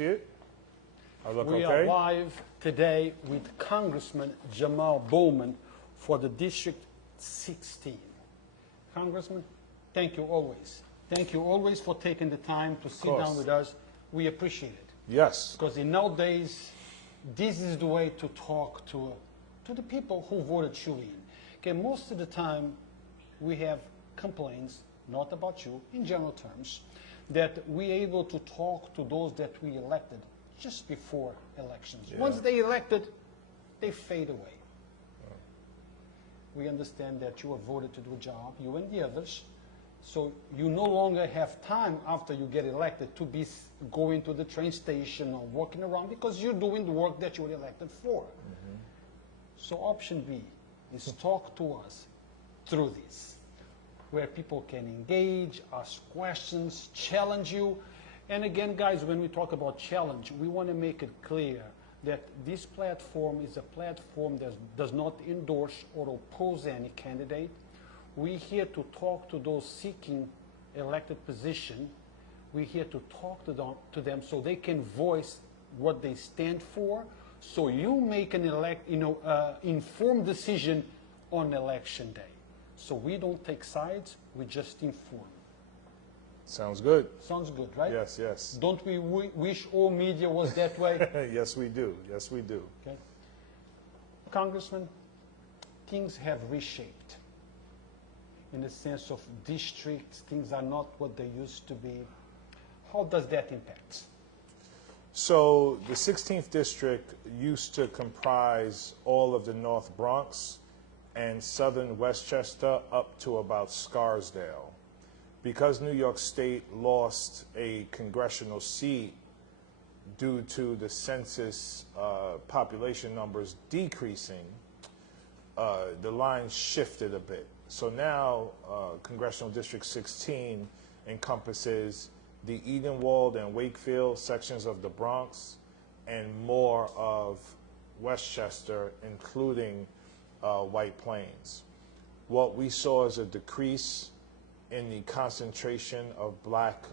See it? I look We okay? are live today with Congressman Jamaal Bowman for the District 16. Congressman, thank you always. Thank you always for taking the time to sit down with us. We appreciate it. Yes. Because in nowadays, this is the way to talk to the people who voted you in. Okay, most of the time, we have complaints, not about you, in general terms, that we're able to talk to those that we elected just before elections. Yeah. Once they elected, they fade away. We understand that you are voted to do a job, you and the others, so you no longer have time after you get elected to be going to the train station or walking around because you're doing the work that you were elected for. Mm-hmm. So option B is talk to us through this, where people can engage, ask questions, challenge you. And again, guys, when we talk about challenge, we want to make it clear that this platform is a platform that does not endorse or oppose any candidate. We're here to talk to those seeking elected position. We're here to talk to them so they can voice what they stand for, so you make an informed decision on election day. So we don't take sides, we just inform. Sounds good. Sounds good, right? Yes, yes. Don't we wish all media was that way? Yes, we do. Yes, we do. Okay. Congressman, things have reshaped. In the sense of districts, things are not what they used to be. How does that impact? So the 16th district used to comprise all of the North Bronx and southern Westchester up to about Scarsdale. Because New York State lost a congressional seat due to the census population numbers decreasing, the line shifted a bit. So now Congressional District 16 encompasses the Edenwald and Wakefield sections of the Bronx and more of Westchester, including White Plains. What we saw is a decrease in the concentration of black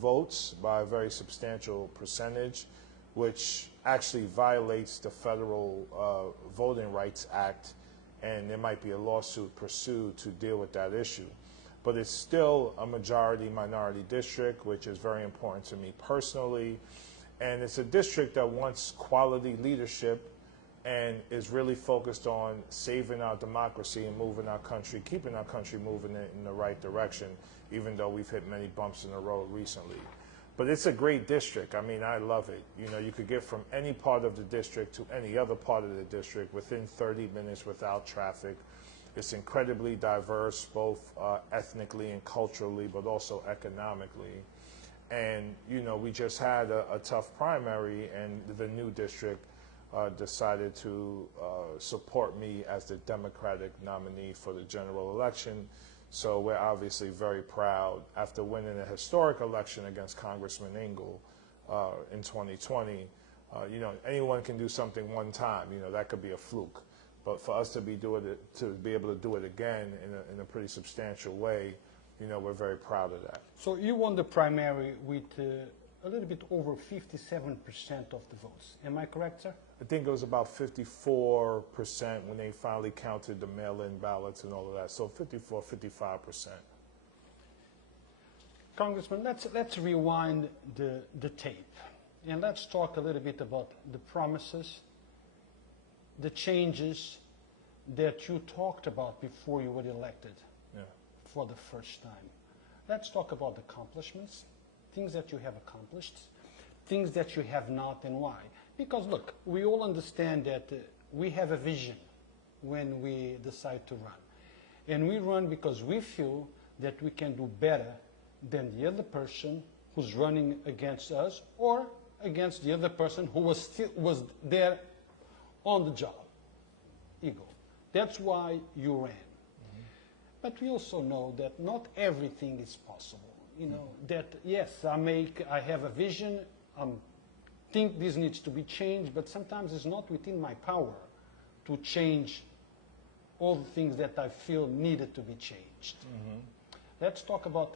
votes by a very substantial percentage, which actually violates the Federal Voting Rights Act, and there might be a lawsuit pursued to deal with that issue. But it's still a majority-minority district, which is very important to me personally. And it's a district that wants quality leadership and is really focused on saving our democracy and moving our country, keeping our country moving in the right direction, even though we've hit many bumps in the road recently. But it's a great district. I mean, I love it. You know, you could get from any part of the district to any other part of the district within 30 minutes without traffic. It's incredibly diverse, both ethnically and culturally, but also economically. And, you know, we just had a tough primary, and the new district decided to support me as the Democratic nominee for the general election. So we're obviously very proud after winning a historic election against Congressman Engel in 2020. You know, anyone can do something one time. You know, that could be a fluke. But for us to be able to do it again in a pretty substantial way, you know, we're very proud of that. So you won the primary with a little bit over 57% of the votes. Am I correct, sir? I think it was about 54% when they finally counted the mail-in ballots and all of that. So 54, 55%. Congressman, let's rewind the tape. And let's talk a little bit about the promises, the changes that you talked about before you were elected for the first time. Let's talk about the accomplishments, things that you have accomplished, things that you have not, and why. Because look, we all understand that we have a vision when we decide to run. And we run because we feel that we can do better than the other person who's running against us or against the other person who was there on the job. Ego. That's why you ran. Mm-hmm. But we also know that not everything is possible. You know, that yes, I have a vision, think this needs to be changed, but sometimes it's not within my power to change all the things that I feel needed to be changed. Mm-hmm. Let's talk about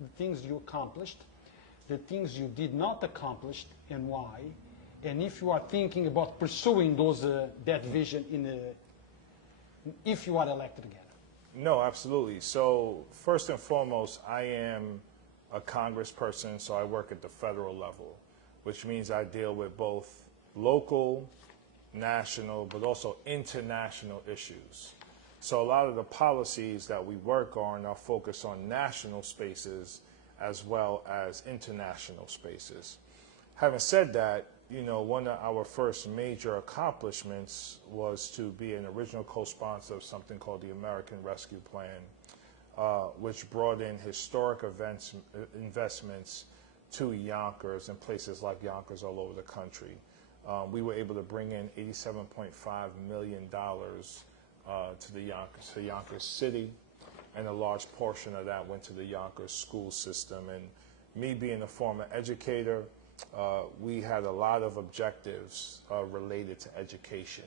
the things you accomplished. the things you did not accomplish and why, and if you are thinking about pursuing that vision if you are elected again. No, absolutely. So first and foremost, I am a congressperson, so I work at the federal level, which means I deal with both local, national, but also international issues. So a lot of the policies that we work on are focused on national spaces as well as international spaces. Having said that, you know, one of our first major accomplishments was to be an original co-sponsor of something called the American Rescue Plan, which brought in historic investments to Yonkers and places like Yonkers all over the country. We were able to bring in $87.5 million to Yonkers City, and a large portion of that went to the Yonkers school system. And me being a former educator, we had a lot of objectives related to education.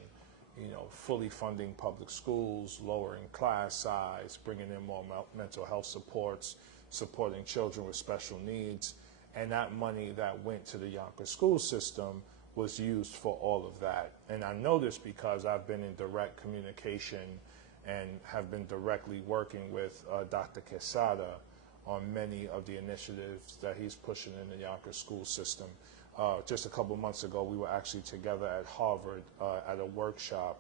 You know, fully funding public schools, lowering class size, bringing in more mental health supports, supporting children with special needs. And that money that went to the Yonkers school system was used for all of that. And I know this because I've been in direct communication and have been directly working with Dr. Quesada on many of the initiatives that he's pushing in the Yonkers school system. Just a couple months ago, we were actually together at Harvard at a workshop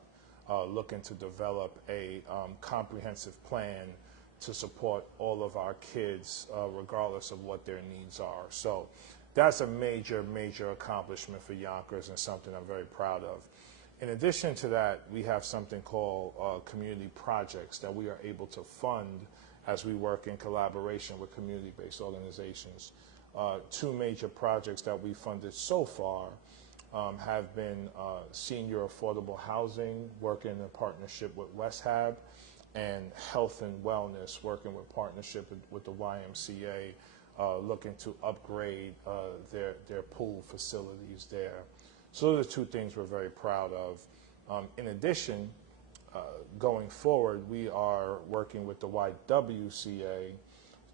looking to develop a comprehensive plan to support all of our kids, regardless of what their needs are. So that's a major, major accomplishment for Yonkers and something I'm very proud of. In addition to that, we have something called community projects that we are able to fund as we work in collaboration with community-based organizations. Two major projects that we funded so far have been senior affordable housing, working in partnership with West Hab, and health and wellness, working with partnership with the YMCA, looking to upgrade their pool facilities there. So those are two things we're very proud of. In addition, going forward, we are working with the YWCA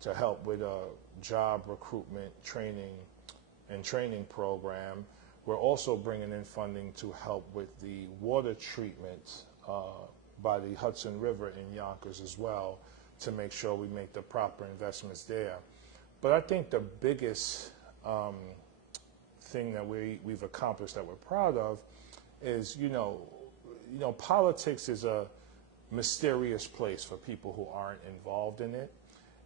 to help with a job recruitment training program. We're also bringing in funding to help with the water treatment by the Hudson River in Yonkers as well, to make sure we make the proper investments there. But I think the biggest thing that we've accomplished that we're proud of is, you know, politics is a mysterious place for people who aren't involved in it.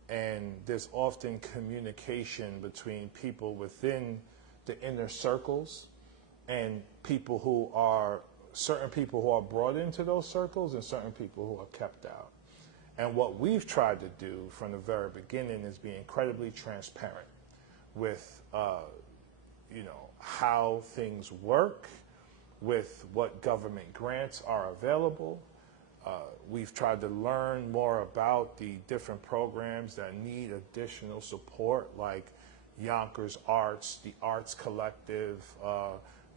And there's often communication between people within the inner circles and people who are, certain people who are brought into those circles and certain people who are kept out. And what we've tried to do from the very beginning is be incredibly transparent with, you know, how things work, with what government grants are available. We've tried to learn more about the different programs that need additional support, like Yonkers Arts, the Arts Collective,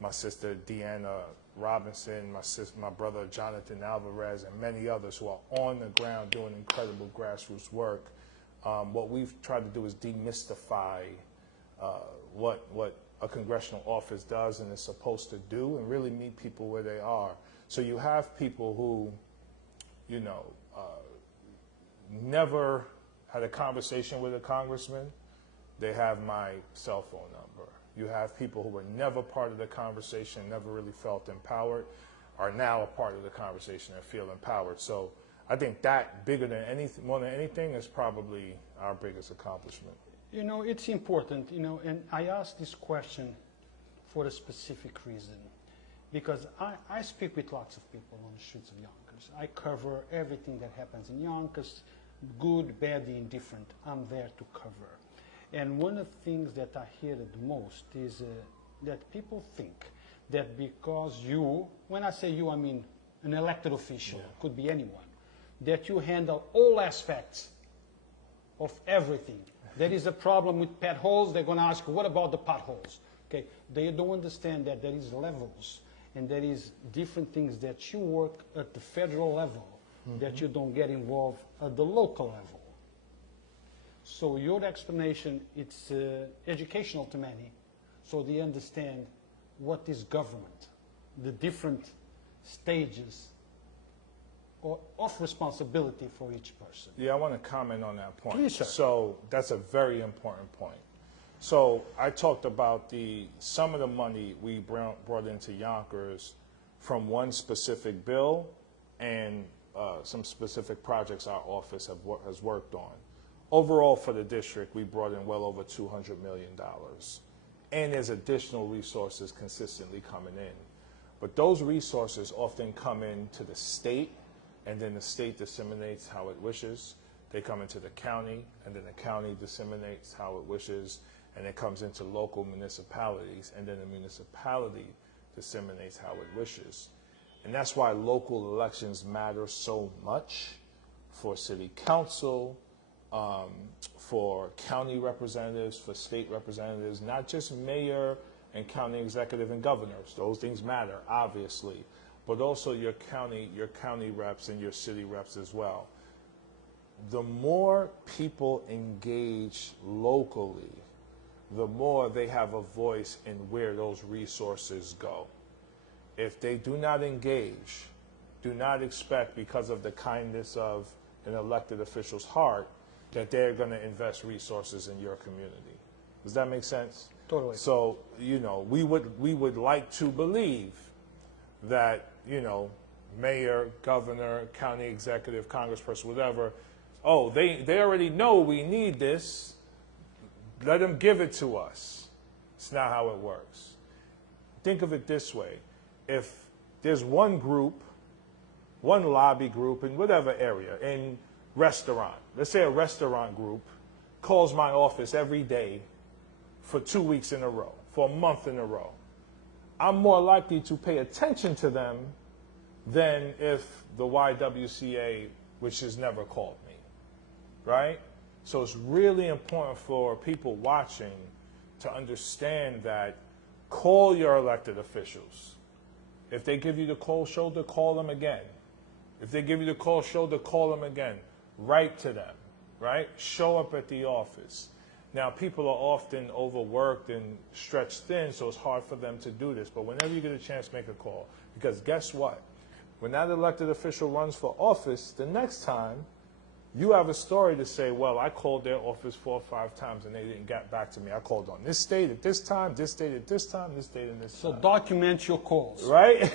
my sister Deanna Robinson, my brother Jonathan Alvarez, and many others who are on the ground doing incredible grassroots work. What we've tried to do is demystify what a congressional office does and is supposed to do, and really meet people where they are. So you have people who, you know, never had a conversation with a congressman. They have my cell phone number. You have people who were never part of the conversation, never really felt empowered, are now a part of the conversation and feel empowered. So I think that, bigger than anything, more than anything, is probably our biggest accomplishment. You know, it's important, you know, and I ask this question for a specific reason, because I speak with lots of people on the streets of Yonkers. I cover everything that happens in Yonkers, good, bad, indifferent. I'm there to cover. And one of the things that I hear the most is that people think that because you, when I say you, I mean an elected official, could be anyone, that you handle all aspects of everything. There is a problem with potholes, they're going to ask, what about the potholes? Okay, they don't understand that there is levels and there is different things that you work at the federal level that you don't get involved at the local level. So your explanation, it's educational to many, so they understand what is government, the different stages of responsibility for each person. Yeah, I want to comment on that point. Please, sir. So that's a very important point. So I talked about some of the money we brought into Yonkers from one specific bill and some specific projects our office has worked on. Overall, for the district, we brought in well over $200 million. And there's additional resources consistently coming in. But those resources often come into the state, and then the state disseminates how it wishes. They come into the county, and then the county disseminates how it wishes, and it comes into local municipalities, and then the municipality disseminates how it wishes. And that's why local elections matter so much for city council, for county representatives, for state representatives, not just mayor and county executive and governors. Those things matter, obviously, but also your county reps and your city reps as well. The more people engage locally, the more they have a voice in where those resources go. If they do not engage, do not expect, because of the kindness of an elected official's heart, that they're going to invest resources in your community. Does that make sense? Totally. So, you know, we would like to believe that, you know, mayor, governor, county executive, congressperson, whatever, oh, they already know we need this. Let them give it to us. It's not how it works. Think of it this way. If there's one group, one lobby group in whatever area, in restaurant, let's say a restaurant group calls my office every day for 2 weeks in a row, for a month in a row, I'm more likely to pay attention to them than if the YWCA, which has never called me, right? So it's really important for people watching to understand that call your elected officials. If they give you the cold shoulder, call them again. If they give you the cold shoulder, call them again. Write to them, right? Show up at the office. Now, people are often overworked and stretched thin, so it's hard for them to do this. But whenever you get a chance, make a call. Because guess what? When that elected official runs for office, the next time, you have a story to say, well, I called their office 4 or 5 times and they didn't get back to me. I called on this date at this time, this date at this time, this date and this time. So document your calls. Right?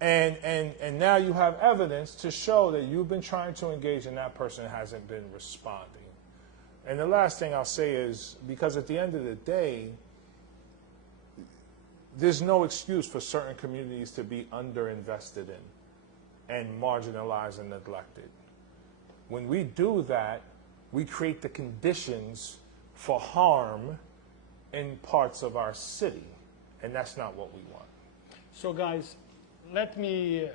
and now you have evidence to show that you've been trying to engage and that person hasn't been responding. And the last thing I'll say is, because at the end of the day, there's no excuse for certain communities to be underinvested in and marginalized and neglected. When we do that, we create the conditions for harm in parts of our city, and that's not what we want. So guys, let me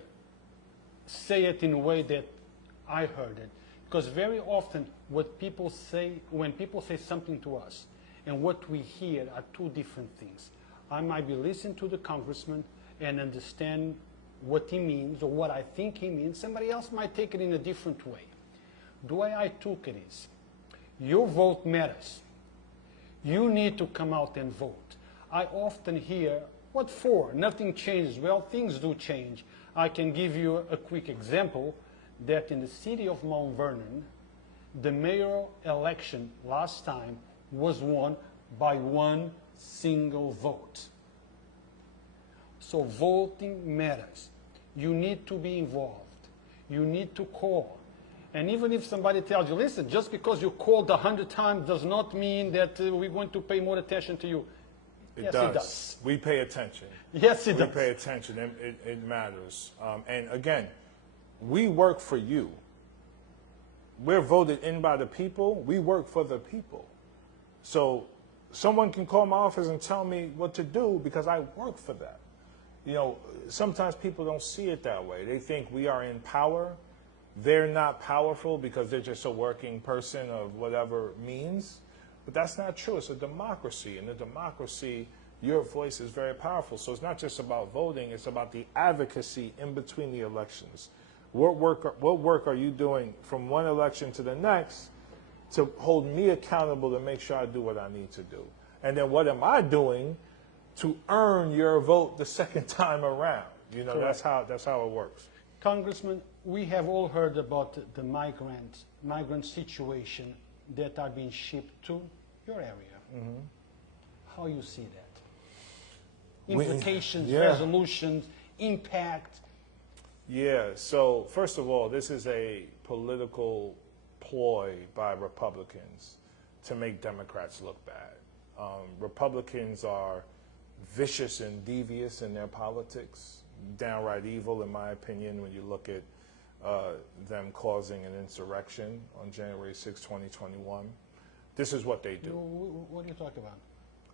say it in a way that I heard it. Because very often what people say, when people say something to us and what we hear are two different things. I might be listening to the congressman and understand what he means or what I think he means. Somebody else might take it in a different way. The way I took it is, your vote matters. You need to come out and vote. I often hear, what for? Nothing changes. Well, things do change. I can give you a quick example that in the city of Mount Vernon, the mayoral election last time was won by 1 single vote. So voting matters. You need to be involved. You need to call. And even if somebody tells you, listen, just because you called 100 times does not mean that we're going to pay more attention to you. Yes, it does. We pay attention. Yes, it does. We pay attention. It matters. And again, we work for you. We're voted in by the people. We work for the people. So someone can call my office and tell me what to do because I work for them. You know, sometimes people don't see it that way. They think we are in power. They're not powerful because they're just a working person of whatever means. But that's not true. It's a democracy. In a democracy, your voice is very powerful. So it's not just about voting. It's about the advocacy in between the elections. What work are you doing from one election to the next to hold me accountable to make sure I do what I need to do. And then what am I doing to earn your vote the second time around? You know, that's how it works. Congressman, we have all heard about the migrant situation that are being shipped to your area. Mm-hmm. How you see that? Implications, resolutions, impact? Yeah, so first of all, this is a political ploy by Republicans to make Democrats look bad. Republicans are vicious and devious in their politics, downright evil, in my opinion, when you look at them causing an insurrection on January 6, 2021. This is what they do. What are you talking about?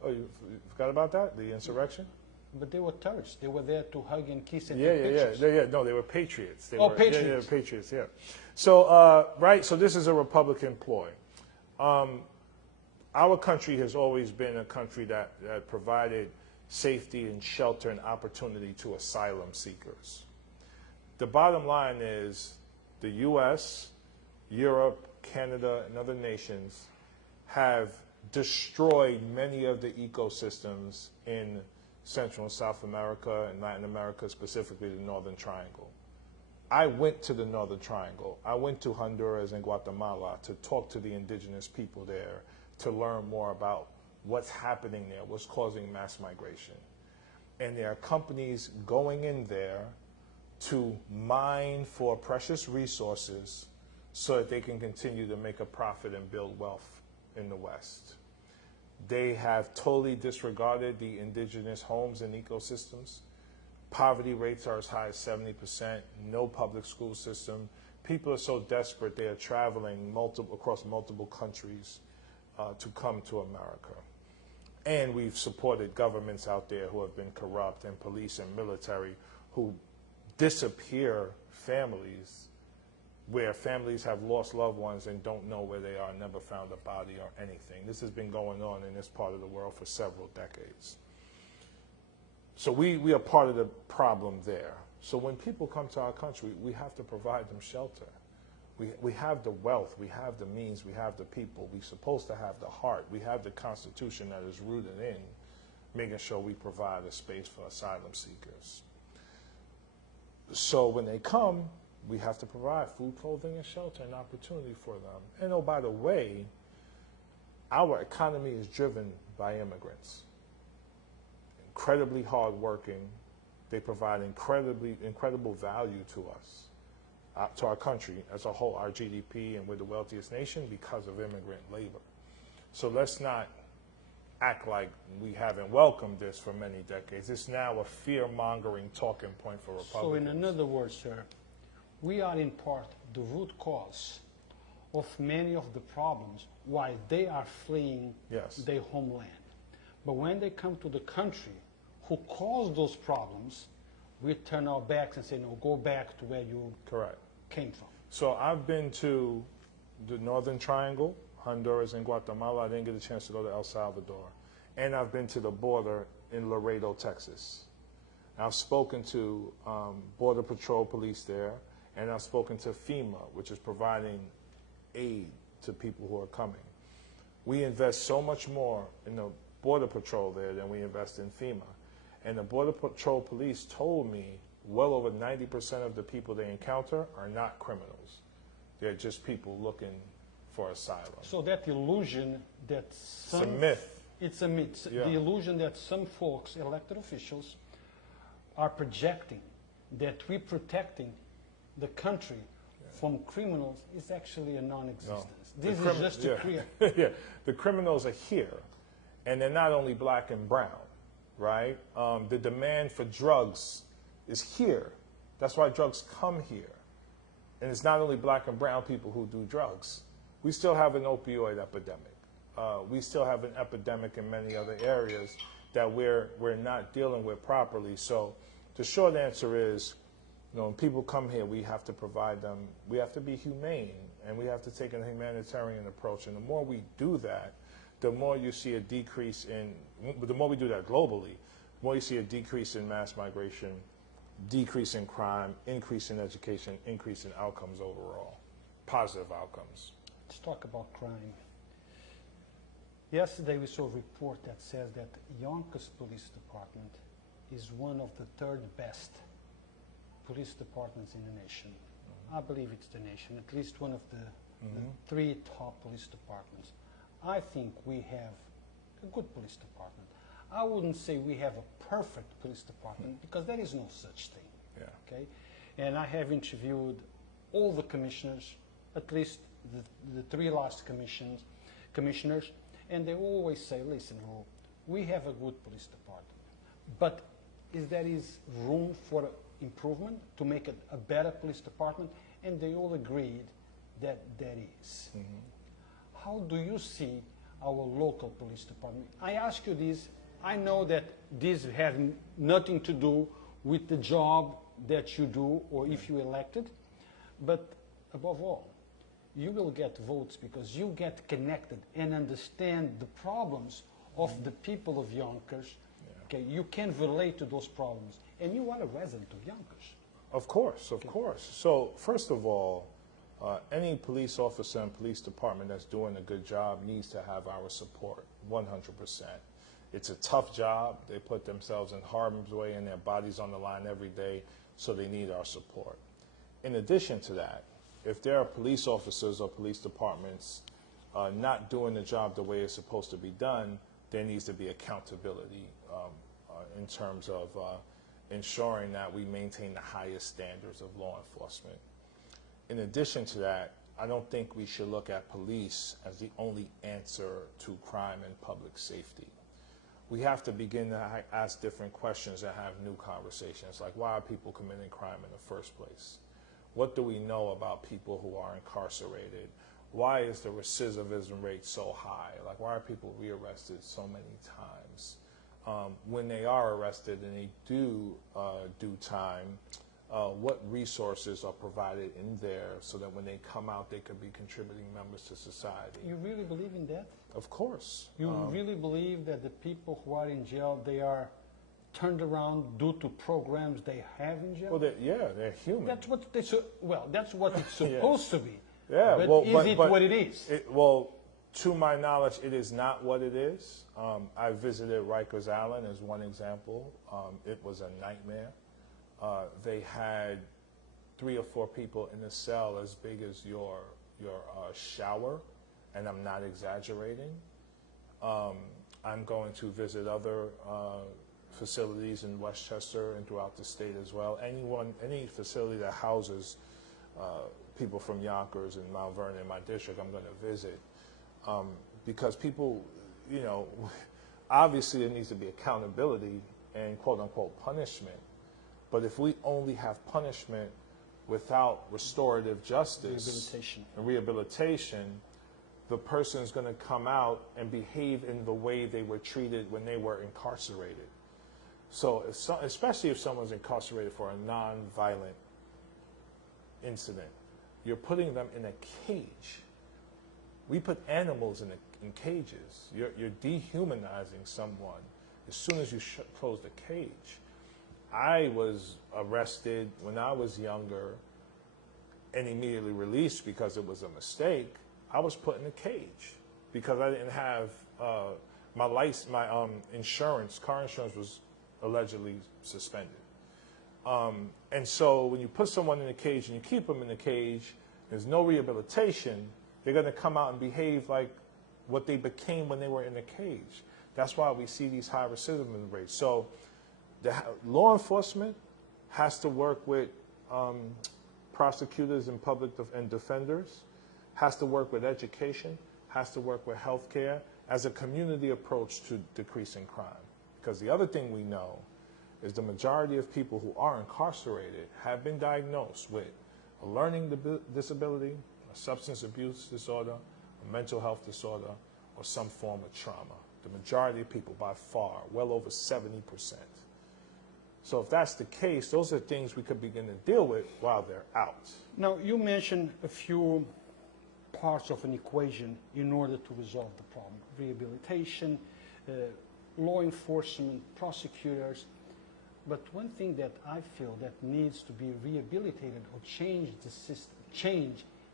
Oh, you forgot about that? The insurrection? But they were terrorists. They were there to hug and kiss and take pictures. No, they were patriots. Patriots. Yeah, patriots, yeah. So, so this is a Republican ploy. Our country has always been a country that provided safety and shelter and opportunity to asylum seekers. The bottom line is the U.S., Europe, Canada, and other nations have destroyed many of the ecosystems in Central and South America and Latin America, specifically the Northern Triangle. I went to the Northern Triangle. I went to Honduras and Guatemala to talk to the indigenous people there, to learn more about what's happening there, what's causing mass migration. And there are companies going in there to mine for precious resources so that they can continue to make a profit and build wealth in the West. They have totally disregarded the indigenous homes and ecosystems. Poverty rates are as high as 70%, no public school system. People are so desperate they are traveling across multiple countries to come to America. And we've supported governments out there who have been corrupt, and police and military who disappear families, where families have lost loved ones and don't know where they are, never found a body or anything. This has been going on in this part of the world for several decades. So we are part of the problem there. So when people come to our country, we have to provide them shelter. We have the wealth, we have the means, we have the people. We're supposed to have the heart. We have the Constitution that is rooted in making sure we provide a space for asylum seekers. So when they come, we have to provide food, clothing, and shelter and opportunity for them. And oh, by the way, our economy is driven by immigrants. Incredibly hardworking. They provide incredible value to us. To our country as a whole, our GDP, and we're the wealthiest nation because of immigrant labor. So let's not act like we haven't welcomed this for many decades. It's now a fear-mongering talking point for Republicans. So in other words, sir, we are in part the root cause of many of the problems why they are fleeing their homeland. But when they come to the country who caused those problems, we turn our backs and say, no, go back to where you came from. So I've been to the Northern Triangle, Honduras and Guatemala. I didn't get a chance to go to El Salvador. And I've been to the border in Laredo, Texas. I've spoken to Border Patrol police there, and I've spoken to FEMA, which is providing aid to people who are coming. We invest so much more in the Border Patrol there than we invest in FEMA. And the Border Patrol police told me well over 90% of the people they encounter are not criminals. They're just people looking for asylum. So that illusion that it's a myth. It's a myth. Yeah. The illusion that some folks, elected officials, are projecting that we're protecting the country from criminals is actually a non-existence. No. This is just to create. The criminals are here, and they're not only black and brown, right? The demand for drugs is here. That's why drugs come here. And it's not only black and brown people who do drugs. We still have an opioid epidemic. We still have an epidemic in many other areas that we're not dealing with properly. So the short answer is, when people come here, we have to provide them, we have to be humane, and we have to take a humanitarian approach. And the more we do that, the more you see a decrease in, the more we do that globally, the more you see a decrease in mass migration, decrease in crime, increase in education, increase in outcomes overall, positive outcomes. Let's talk about crime. Yesterday we saw a report that says that Yonkers Police Department is one of the third best police departments in the nation. I believe it's the nation, at least one of the three top police departments. I think we have a good police department. I wouldn't say we have a perfect police department because there is no such thing. Yeah. Okay, and I have interviewed all the commissioners, at least the three last commissioners, and they always say, listen, we have a good police department, but there is room for improvement to make it a better police department, and they all agreed that there is. How do you see our local police department? I ask you this, I know that this has nothing to do with the job that you do or if you elected, but above all, you will get votes because you get connected and understand the problems of the people of Yonkers. Okay, you can relate to those problems, and you are a resident of Yonkers. Of course, of course. So first of all, any police officer and police department that's doing a good job needs to have our support, 100%. It's a tough job. They put themselves in harm's way and their bodies on the line every day, so they need our support. In addition to that, if there are police officers or police departments not doing the job the way it's supposed to be done, there needs to be accountability in terms of ensuring that we maintain the highest standards of law enforcement. In addition to that, I don't think we should look at police as the only answer to crime and public safety. We have to begin to ask different questions and have new conversations, like why are people committing crime in the first place? What do we know about people who are incarcerated? Why is the recidivism rate so high? Like, why are people rearrested so many times? When they are arrested and they do time, what resources are provided in there so that when they come out, they could be contributing members to society? You really believe in that? Of course. You really believe that the people who are in jail, they are turned around due to programs they have in jail? Well, they're human. That's what they that's what it's supposed to be. Yeah, but well, is it what it is? Well, to my knowledge, it is not what it is. I visited Rikers Island as one example. It was a nightmare. They had 3 or 4 people in a cell as big as your shower, and I'm not exaggerating. I'm going to visit other facilities in Westchester and throughout the state as well. Any facility that houses people from Yonkers and Mount Vernon in my district, I'm going to visit. Because people, you know, obviously there needs to be accountability and quote-unquote punishment. But if we only have punishment without restorative justice and rehabilitation, the person is going to come out and behave in the way they were treated when they were incarcerated. So, especially if someone's incarcerated for a non-violent incident, you're putting them in a cage. We put animals in cages. You're dehumanizing someone as soon as you close the cage. I was arrested when I was younger and immediately released because it was a mistake. I was put in a cage because I didn't have my insurance. Car insurance was allegedly suspended. And so when you put someone in a cage and you keep them in the cage, there's no rehabilitation, they're going to come out and behave like what they became when they were in the cage. That's why we see these high recidivism rates. So the law enforcement has to work with prosecutors and public and defenders, has to work with education, has to work with healthcare as a community approach to decreasing crime. Because the other thing we know is the majority of people who are incarcerated have been diagnosed with a learning disability, a substance abuse disorder, a mental health disorder, or some form of trauma. The majority of people, by far, well over 70%. So if that's the case, those are things we could begin to deal with while they're out. Now, you mentioned a few parts of an equation in order to resolve the problem. Rehabilitation, law enforcement, prosecutors. But one thing that I feel that needs to be rehabilitated or change the system,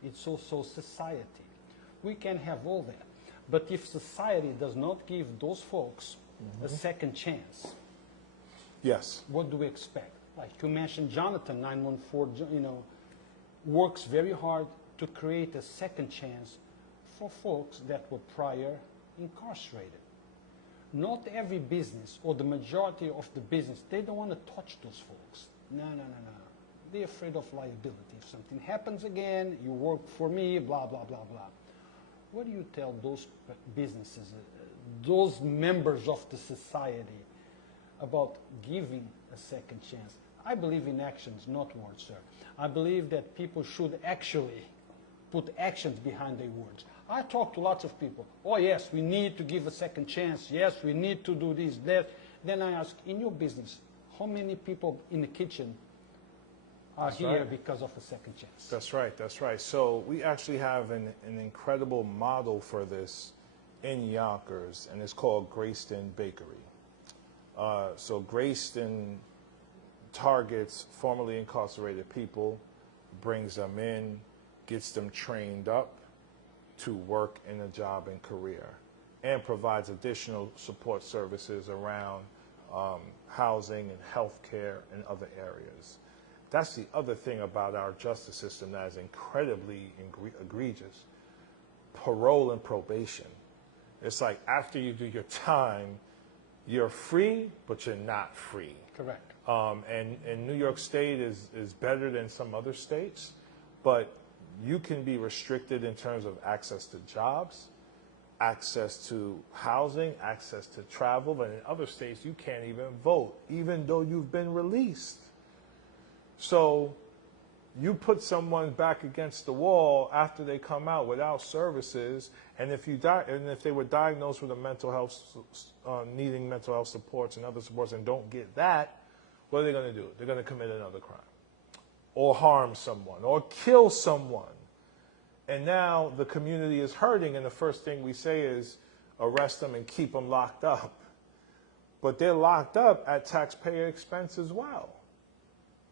it's also society. We can have all that. But if society does not give those folks a second chance, Yes. what do we expect? Like you mentioned, Jonathan, 914, works very hard to create a second chance for folks that were prior incarcerated. Not every business, or the majority of the business, they don't want to touch those folks. No. They're afraid of liability. If something happens again, you work for me, blah, blah, blah, blah. What do you tell those businesses, those members of the society, about giving a second chance? I believe in actions, not words, sir. I believe that people should actually put actions behind their words. I talk to lots of people. Oh, yes, we need to give a second chance. Yes, we need to do this, that. Then I ask, in your business, how many people in the kitchen are here because of a second chance? That's right, that's right. So we actually have an incredible model for this in Yonkers, and it's called Grayston Bakery. So Grayston targets formerly incarcerated people, brings them in, gets them trained up to work in a job and career, and provides additional support services around housing and health care and other areas. That's the other thing about our justice system that is incredibly egregious. Parole and probation. It's like after you do your time, you're free, but you're not free. Correct. And New York State is better than some other states, but you can be restricted in terms of access to jobs, access to housing, access to travel, but in other states you can't even vote, even though you've been released. So you put someone back against the wall after they come out without services, and if they were diagnosed with a mental health, needing mental health supports and other supports and don't get that, what are they going to do? They're going to commit another crime, or harm someone, or kill someone. And now the community is hurting, and the first thing we say is arrest them and keep them locked up. But they're locked up at taxpayer expense as well.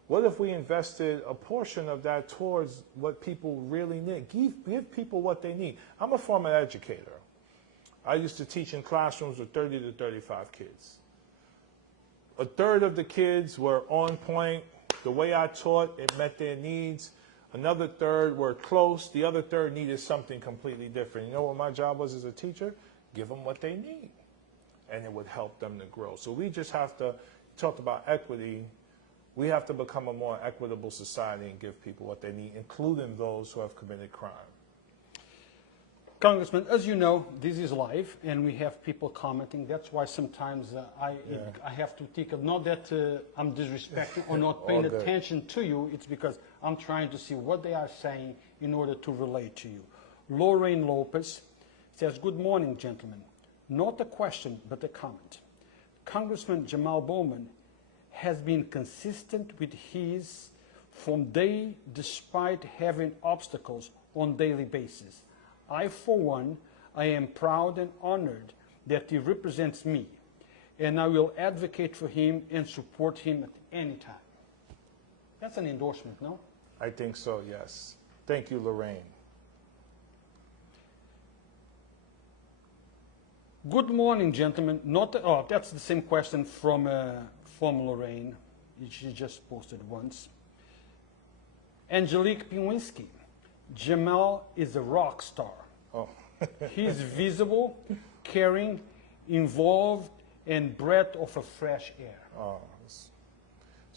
What if we invested a portion of that towards what people really need? Give people what they need. I'm a former educator. I used to teach in classrooms with 30 to 35 kids. A third of the kids were on point. The way I taught, it met their needs. Another third were close. The other third needed something completely different. You know what my job was as a teacher? Give them what they need, and it would help them to grow. So we just have to talk about equity. We have to become a more equitable society and give people what they need, including those who have committed crime. Congressman, as you know, this is live, and we have people commenting. That's why sometimes I have to take it. Not that I'm disrespecting or not paying attention to you. It's because I'm trying to see what they are saying in order to relate to you. Lorraine Lopez says, good morning, gentlemen. Not a question, but a comment. Congressman Jamaal Bowman has been consistent with his from day despite having obstacles on daily basis. I, for one, I am proud and honored that he represents me, and I will advocate for him and support him at any time. That's an endorsement, no? I think so, yes. Thank you, Lorraine. Good morning, gentlemen. That's the same question from Lorraine. She just posted once. Angelique Pinwinski. Jamaal is a rock star. Oh. He's visible, caring, involved, and breath of a fresh air. Oh, it's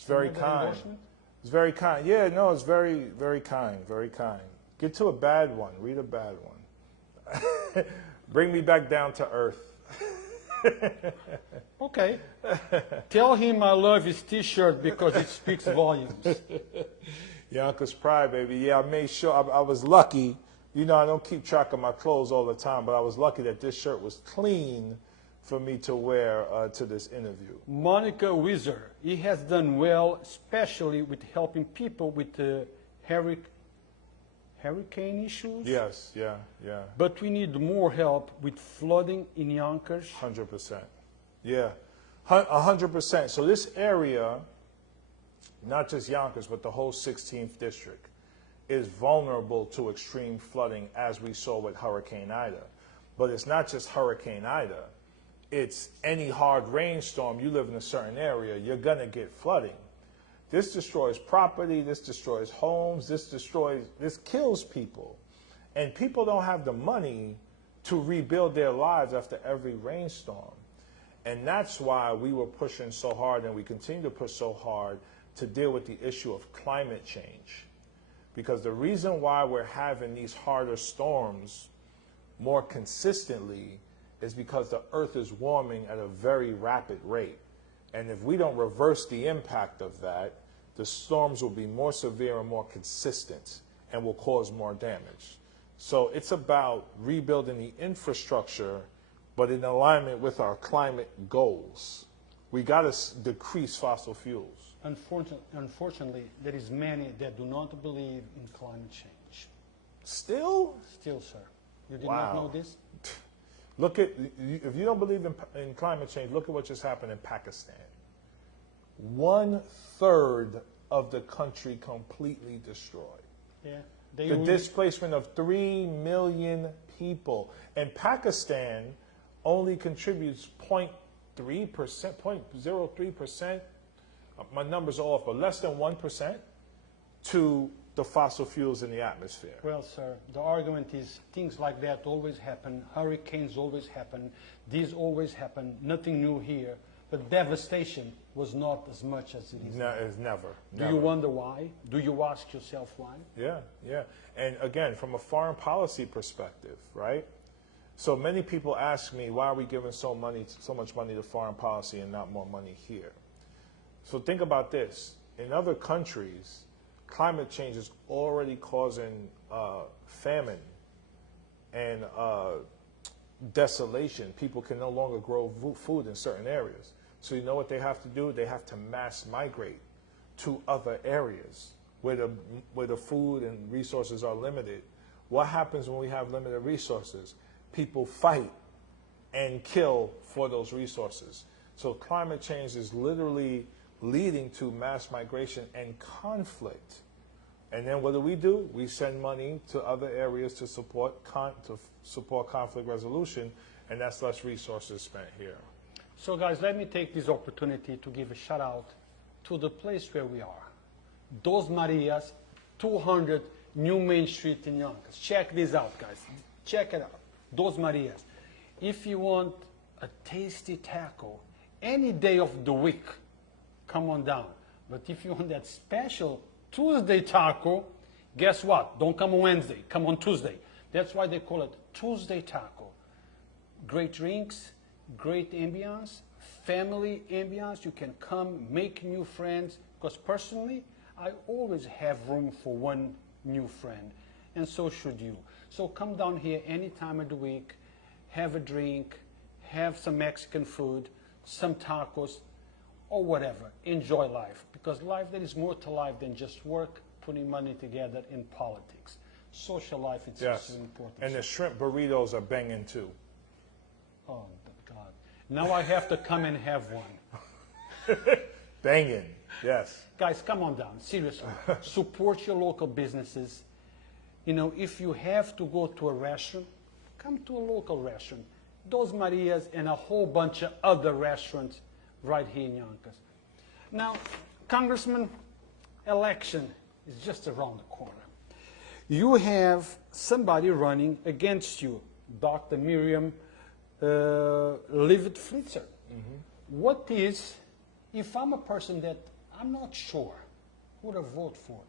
very kind. It's very kind. Yeah, no, it's very, very kind, very kind. Get to a bad one. Read a bad one. Bring me back down to earth. Okay. Tell him I love his T-shirt because it speaks volumes. Yonkers pride, baby. Yeah, I made sure. I was lucky. You know, I don't keep track of my clothes all the time, but I was lucky that this shirt was clean for me to wear to this interview. Monica Wieser. He has done well, especially with helping people with the hurricane issues. Yes, yeah. But we need more help with flooding in Yonkers. 100%. Yeah, 100%. So this area, not just Yonkers, but the whole 16th district, is vulnerable to extreme flooding, as we saw with Hurricane Ida. But it's not just Hurricane Ida. It's any hard rainstorm. You live in a certain area, you're going to get flooding. This destroys property, this destroys homes, this kills people. And people don't have the money to rebuild their lives after every rainstorm. And that's why we were pushing so hard, and we continue to push so hard to deal with the issue of climate change. Because the reason why we're having these harder storms more consistently is because the earth is warming at a very rapid rate. And if we don't reverse the impact of that, the storms will be more severe and more consistent and will cause more damage. So it's about rebuilding the infrastructure, but in alignment with our climate goals. We got to decrease fossil fuels. Unfortunately, there is many that do not believe in climate change. Still? Still, sir. You did not know this? Look at, if you don't believe in climate change, look at what just happened in Pakistan. 1/3 of the country completely destroyed. Yeah. The displacement of 3 million people. And Pakistan only contributes 0.3%, 0.03%, my numbers are off, but less than 1% to the fossil fuels in the atmosphere. Well, sir, the argument is things like that always happen. Hurricanes always happen. These always happen. Nothing new here. But devastation was not as much as it is. No, it's never. Do you wonder why? Do you ask yourself why? Yeah, yeah. And again, from a foreign policy perspective, right? So many people ask me, why are we giving so much money to foreign policy and not more money here? So think about this. In other countries, climate change is already causing famine and desolation. People can no longer grow food in certain areas. So you know what they have to do? They have to mass migrate to other areas where the food and resources are limited. What happens when we have limited resources? People fight and kill for those resources. So climate change is literally leading to mass migration and conflict. And then what do? We send money to other areas to support conflict resolution, and that's less resources spent here. So guys, let me take this opportunity to give a shout out to the place where we are. Dos Marias, 200 New Main Street in Yonkers. Check this out, guys. Check it out. Dos Marias. If you want a tasty taco any day of the week, come on down. But if you want that special Tuesday taco, guess what? Don't come on Wednesday, come on Tuesday. That's why they call it Tuesday taco. Great drinks, great ambiance, family ambiance. You can come, make new friends. Because personally, I always have room for one new friend, and so should you. So come down here any time of the week, have a drink, have some Mexican food, some tacos, or whatever. Enjoy life, because life, there is more to life than just work, putting money together in politics. Social life, it's so important. And the shrimp burritos are banging too. Oh, God. Now I have to come and have one. Banging, yes. Guys, come on down, seriously. Support your local businesses. You know, if you have to go to a restaurant, come to a local restaurant. Dos Marias and a whole bunch of other restaurants right here in Yonkers. Now, Congressman, election is just around the corner. You have somebody running against you, Dr. Miriam Leavitt-Flitzer. What is, if I'm a person that I'm not sure who to vote for,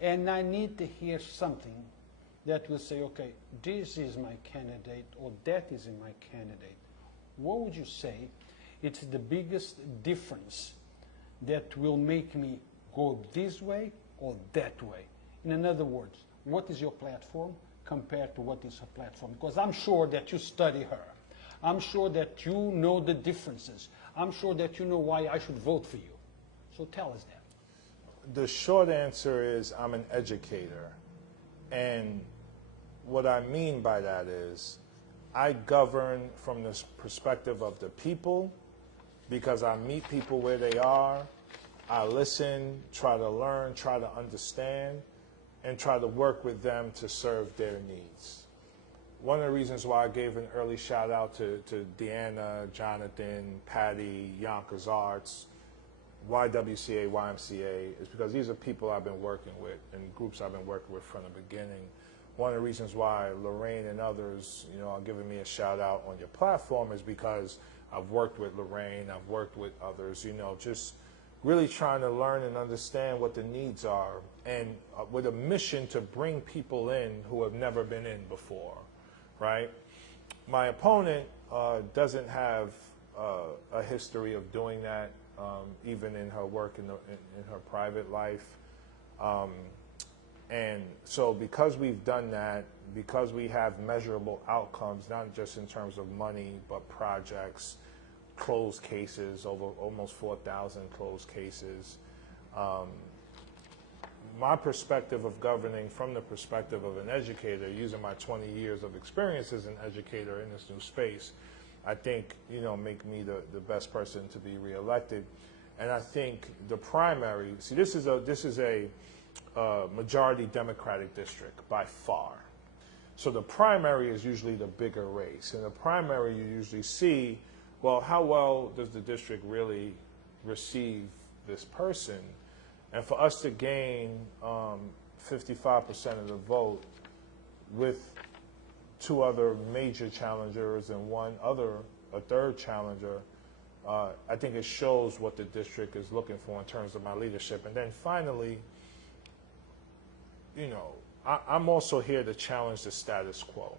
and I need to hear something that will say, okay, this is my candidate, or that is my candidate, what would you say it's the biggest difference that will make me go this way or that way? In other words, what is your platform compared to what is her platform? Because I'm sure that you study her. I'm sure that you know the differences. I'm sure that you know why I should vote for you. So tell us that. The short answer is I'm an educator. And what I mean by that is I govern from the perspective of the people, because I meet people where they are. I listen, try to learn, try to understand. and try to work with them to serve their needs. One of the reasons why I gave an early shout out to Deanna, Jonathan, Patty, Yonkers Arts, YWCA, YMCA, is because these are people I've been working with and groups I've been working with from the beginning. One of the reasons why Lorraine and others, are giving me a shout out on your platform is because I've worked with Lorraine, I've worked with others, just really trying to learn and understand what the needs are, and with a mission to bring people in who have never been in before, right? My opponent doesn't have a history of doing that, even in her work in her private life. And so because we've done that, because we have measurable outcomes, not just in terms of money, but projects, closed cases, over almost 4,000 closed cases. My perspective of governing from the perspective of an educator, using my 20 years of experience as an educator in this new space, I think, make me the best person to be reelected. And I think the primary, see, this is a majority Democratic district by far. So the primary is usually the bigger race. In the primary, you usually see, well, how well does the district really receive this person? And for us to gain 55% of the vote with two other major challengers and a third challenger, I think it shows what the district is looking for in terms of my leadership. And then finally, I'm also here to challenge the status quo.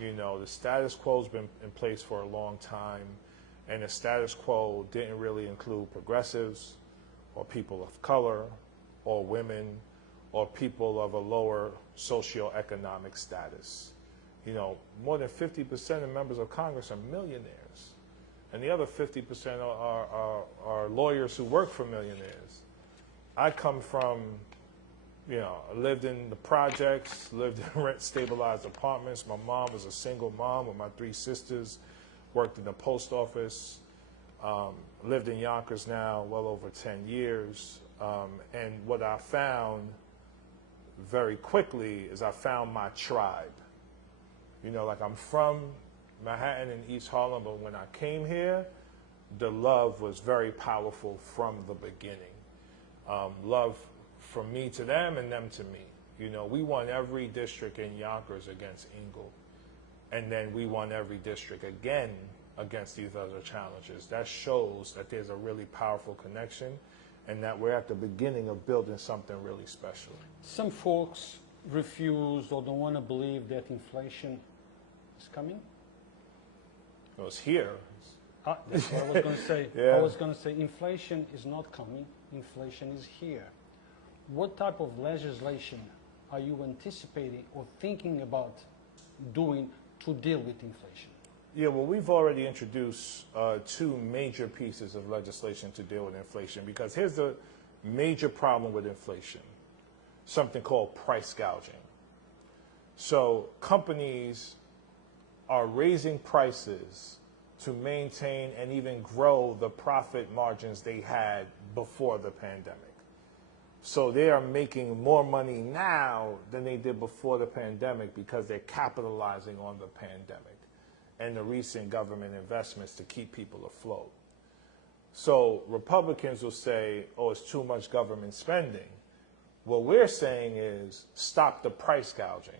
The status quo's been in place for a long time, and the status quo didn't really include progressives or people of color or women or people of a lower socioeconomic status. More than 50% of members of Congress are millionaires, and the other 50% are lawyers who work for millionaires. I come from, lived in the projects, lived in rent-stabilized apartments. My mom was a single mom with my 3 sisters, worked in the post office, lived in Yonkers now well over 10 years. And what I found very quickly is I found my tribe. Like I'm from Manhattan and East Harlem, but when I came here, the love was very powerful from the beginning. Love from me to them and them to me. We won every district in Yonkers against Ingle. And then we won every district again against these other challenges. That shows that there's a really powerful connection and that we're at the beginning of building something really special. Some folks refuse or don't want to believe that inflation is coming. Well, it's here. That's what I was going to say. Yeah. I was going to say inflation is not coming. Inflation is here. What type of legislation are you anticipating or thinking about doing to deal with inflation? Yeah, well, we've already introduced 2 major pieces of legislation to deal with inflation, because here's the major problem with inflation, something called price gouging. So companies are raising prices to maintain and even grow the profit margins they had before the pandemic. So they are making more money now than they did before the pandemic because they're capitalizing on the pandemic and the recent government investments to keep people afloat. So Republicans will say, oh, it's too much government spending. What we're saying is stop the price gouging.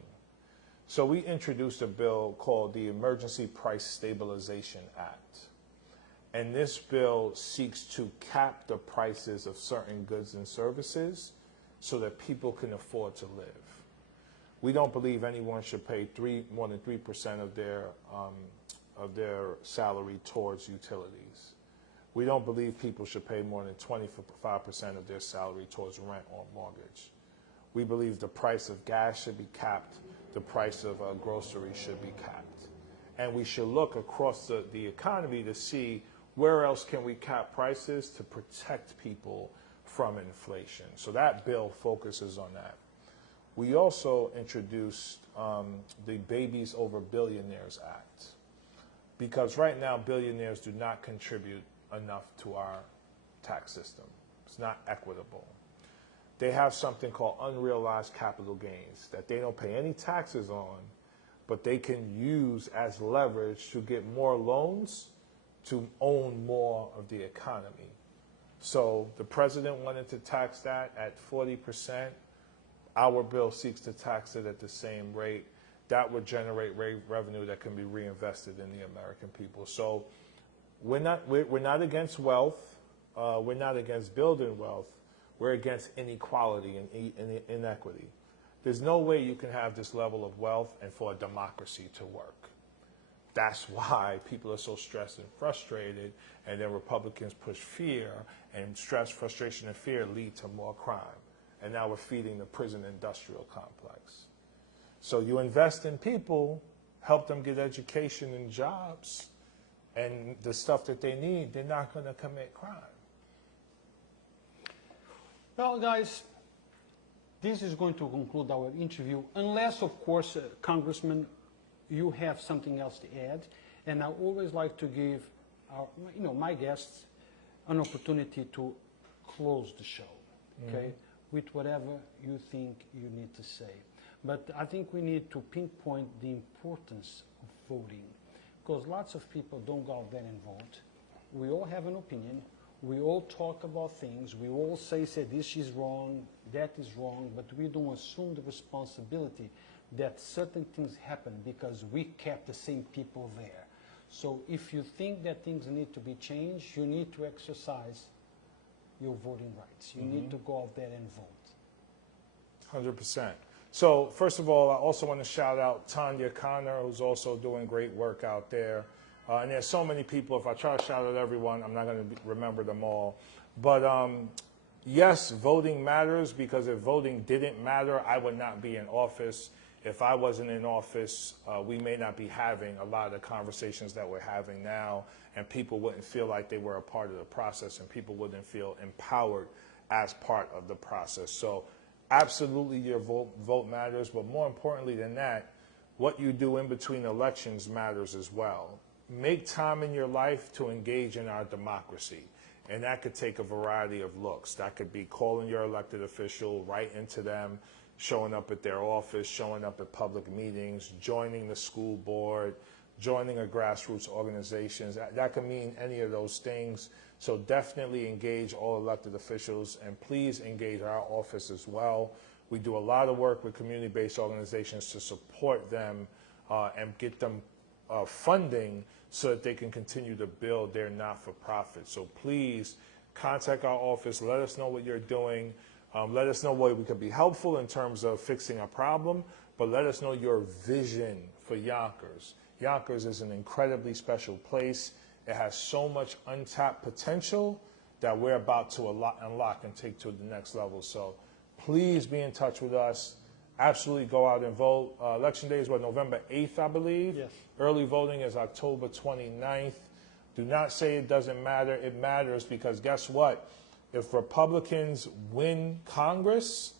So we introduced a bill called the Emergency Price Stabilization Act. And this bill seeks to cap the prices of certain goods and services so that people can afford to live. We don't believe anyone should pay more than 3% of their salary towards utilities. We don't believe people should pay more than 25% of their salary towards rent or mortgage. We believe the price of gas should be capped. The price of groceries should be capped. And we should look across the economy to see where else can we cap prices to protect people from inflation. So that bill focuses on that. We also introduced the Babies Over Billionaires Act, because right now billionaires do not contribute enough to our tax system. It's not equitable. they have something called unrealized capital gains that they don't pay any taxes on, but they can use as leverage to get more loans to own more of the economy. So the president wanted to tax that at 40%. Our bill seeks to tax it at the same rate. That would generate revenue that can be reinvested in the American people. So we're not against wealth. We're not against building wealth. We're against inequality and inequity. There's no way you can have this level of wealth and for a democracy to work. That's why people are so stressed and frustrated, and then Republicans push fear, and stress, frustration, and fear lead to more crime. And now we're feeding the prison industrial complex. So you invest in people, help them get education and jobs, and the stuff that they need, they're not going to commit crime. Well, guys, this is going to conclude our interview, unless, of course, Congressman, you have something else to add. And I always like to give my guests an opportunity to close the show, okay, with whatever you think you need to say. But I think we need to pinpoint the importance of voting, because lots of people don't go out there and vote. We all have an opinion. We all talk about things. We all say this is wrong, that is wrong, but we don't assume the responsibility that certain things happen because we kept the same people there. So if you think that things need to be changed, you need to exercise your voting rights. You need to go out there and vote. 100%. So first of all, I also want to shout out Tanya Connor, who's also doing great work out there. And there's so many people. If I try to shout out everyone, I'm not going to remember them all. But yes, voting matters, because if voting didn't matter, I would not be in office. If I wasn't in office, we may not be having a lot of the conversations that we're having now, and people wouldn't feel like they were a part of the process, and people wouldn't feel empowered as part of the process. So absolutely your vote matters, but more importantly than that, what you do in between elections matters as well. Make time in your life to engage in our democracy, and that could take a variety of looks. That could be calling your elected official, writing to them, showing up at their office, showing up at public meetings, joining the school board, joining a grassroots organization. That can mean any of those things. So definitely engage all elected officials, and please engage our office as well. We do a lot of work with community-based organizations to support them and get them funding so that they can continue to build their not-for-profit. So please contact our office. Let us know what you're doing. Let us know what we could be helpful in terms of fixing a problem, but let us know your vision for Yonkers. Yonkers is an incredibly special place. It has so much untapped potential that we're about to unlock and take to the next level. So please be in touch with us. Absolutely go out and vote. Election day is November 8th, I believe. Yes. Early voting is October 29th. Do not say it doesn't matter. It matters, because guess what? If Republicans win Congress,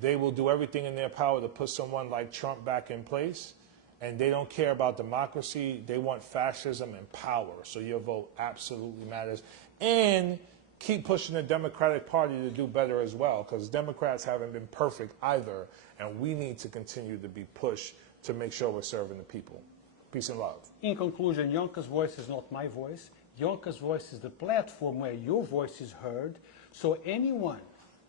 they will do everything in their power to put someone like Trump back in place. And they don't care about democracy. They want fascism and power. So your vote absolutely matters. And keep pushing the Democratic Party to do better as well, because Democrats haven't been perfect either. And we need to continue to be pushed to make sure we're serving the people. Peace and love. In conclusion, Yonkers' voice is not my voice. Yonkers' voice is the platform where your voice is heard. So anyone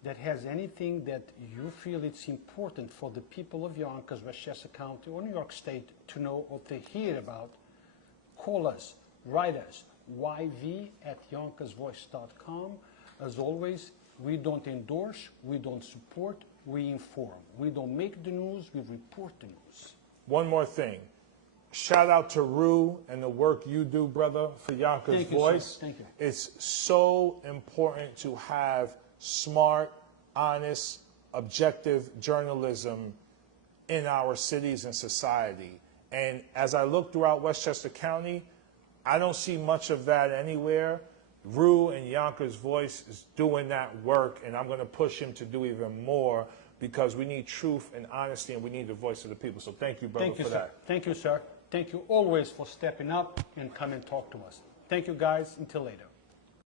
that has anything that you feel it's important for the people of Yonkers, Westchester County, or New York State to know or to hear about, call us, write us, yv@yonkersvoice.com. As always, we don't endorse, we don't support, we inform. We don't make the news, we report the news. One more thing. Shout out to Rue and the work you do, brother, for Yonkers Voice. Thank you. It's so important to have smart, honest, objective journalism in our cities and society. And as I look throughout Westchester County, I don't see much of that anywhere. Rue and Yonkers Voice is doing that work, and I'm going to push him to do even more, because we need truth and honesty, and we need the voice of the people. So thank you, brother, for that. Thank you, sir. Thank you always for stepping up and come and talk to us. Thank you, guys. Until later.